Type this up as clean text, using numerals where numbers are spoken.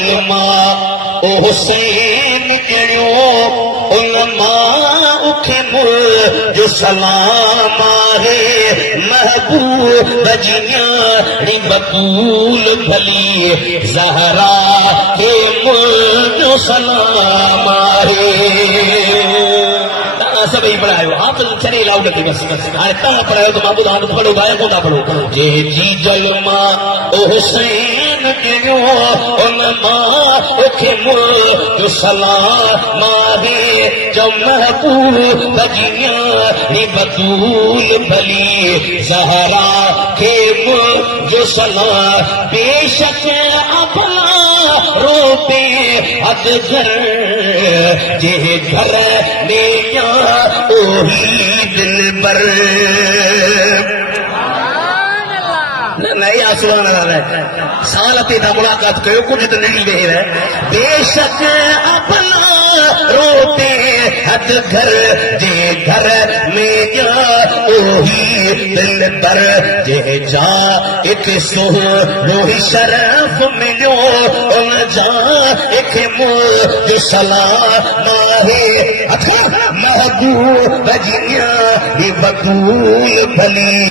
जलमा ओ हुसैन कहिड़ो उलमा उखे मुल जो सलाम आहे महबूब जियाणी बतूल भली ज़हरा के मुल जो सलाम आहे सभी पढ़ायो आप चले लाउड थी बस हाणे तव्हां पढ़ायो तो मां ॿुधां थो पढ़ो ॿाहिरि कोन था पढ़ो जे जी जलमा ओ हुसैन कहिड़ो उन मां उखे मुल्क सलाम आहे जो महबूब जियाणी बतूल भली ज़हरा खे मुल्क जो सलाम बेशक अबला रोते हद घर जे घर में ओही दिल पर नया सुभान अल्लाह साल तेरा मुलाकात कयो कुछ तो नहीं दे रहे बेशक अपना रोते हद घर जे घर में जा ओही दिल पर जे जा एक सो रोही शरफ मिलो उन जा एक मुझ सलाम आहे महबूब जियाणी बतूल भली